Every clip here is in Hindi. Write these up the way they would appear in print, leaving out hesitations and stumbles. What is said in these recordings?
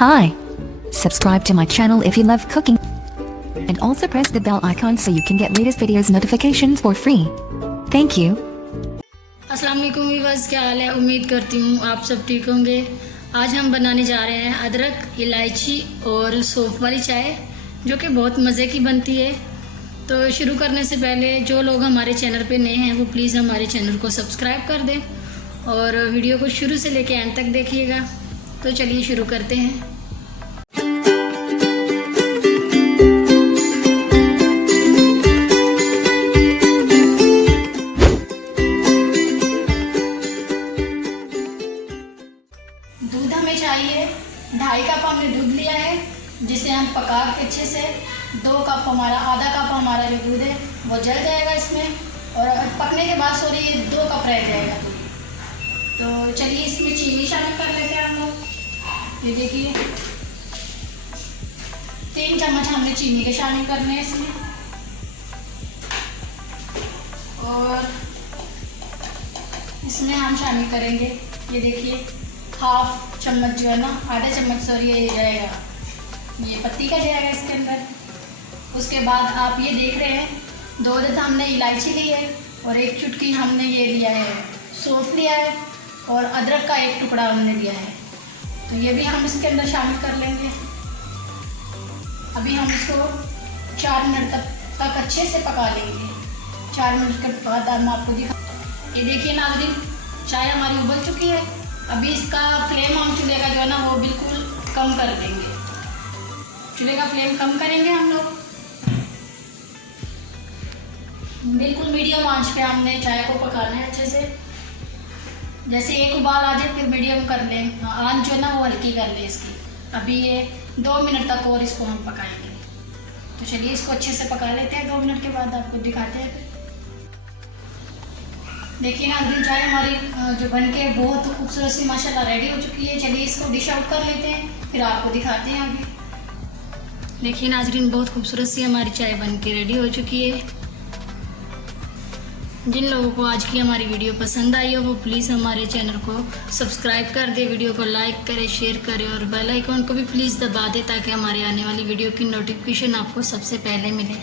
Hi. Subscribe to my channel if you love cooking. And also press the bell icon so you can get latest videos notifications for free. Thank you. अस्सलाम वालेकुम व्यूअर्स, क्या हाल है। उम्मीद करती हूँ आप सब ठीक होंगे। आज हम बनाने जा रहे हैं अदरक, इलायची और सौंफ वाली चाय, जो कि बहुत मज़े की बनती है। तो शुरू करने से पहले जो लोग हमारे चैनल पे नए हैं वो प्लीज़ हमारे चैनल को सब्सक्राइब कर दें और वीडियो को शुरू से लेकर एंड तक देखिएगा। तो चलिए शुरू करते हैं। दूध हमें चाहिए 2.5 कप हमने दूध लिया है, जिसे हम पका के अच्छे से 2 कप हमारा, आधा कप हमारा जो दूध है वो जल जाएगा इसमें, और पकने के बाद सॉरी ये 2 कप रह जाएगा दूध। तो चलिए इसमें चीनी शामिल कर लेते हैं हम लोग। ये देखिए 3 चम्मच हमने चीनी के शामिल करने हैं इसमें, और इसमें हम शामिल करेंगे, ये देखिए हाफ चम्मच जो है ना, आधा चम्मच सॉरी ये जाएगा, ये पत्ती का जाएगा इसके अंदर। उसके बाद आप ये देख रहे हैं 2 अदद हमने इलायची ली है, और 1 चुटकी हमने ये लिया है सौंफ लिया है, और अदरक का 1 टुकड़ा हमने लिया है। तो ये भी हम इसके अंदर शामिल कर लेंगे। अभी हम इसको 4 मिनट तक अच्छे से पका लेंगे। 4 मिनट के बाद हम आपको दिखा, ये देखिए नाज़रीन, चाय हमारी उबल चुकी है। अभी इसका फ्लेम हम चूल्हे का जो है ना वो बिल्कुल कम कर देंगे। चूल्हे का फ्लेम कम करेंगे हम लोग, बिल्कुल मीडियम आंच पे हमने चाय को पकाना है अच्छे से। जैसे एक उबाल आ जाए फिर मीडियम कर लें, आंच जो है ना वो हल्की कर लें इसकी। अभी ये 2 मिनट तक और इसको हम पकाएंगे। तो चलिए इसको अच्छे से पका लेते हैं, 2 मिनट के बाद आपको दिखाते हैं। देखिए नाज़रीन, चाय हमारी जो बन के बहुत खूबसूरत सी माशाल्लाह रेडी हो चुकी है। चलिए इसको डिश आउट कर लेते हैं, फिर आपको दिखाते हैं आगे। देखिए नाज़रीन, बहुत खूबसूरत सी हमारी चाय बन के रेडी हो चुकी है। जिन लोगों को आज की हमारी वीडियो पसंद आई हो वो प्लीज़ हमारे चैनल को सब्सक्राइब कर दे, वीडियो को लाइक करें, शेयर करें, और बेल आइकॉन को भी प्लीज़ दबा दें ताकि हमारे आने वाली वीडियो की नोटिफिकेशन आपको सबसे पहले मिले।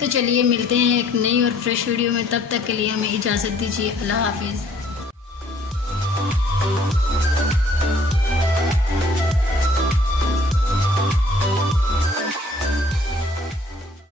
तो चलिए मिलते हैं एक नई और फ्रेश वीडियो में, तब तक के लिए हमें इजाज़त दीजिए। अल्लाह हाफिज़।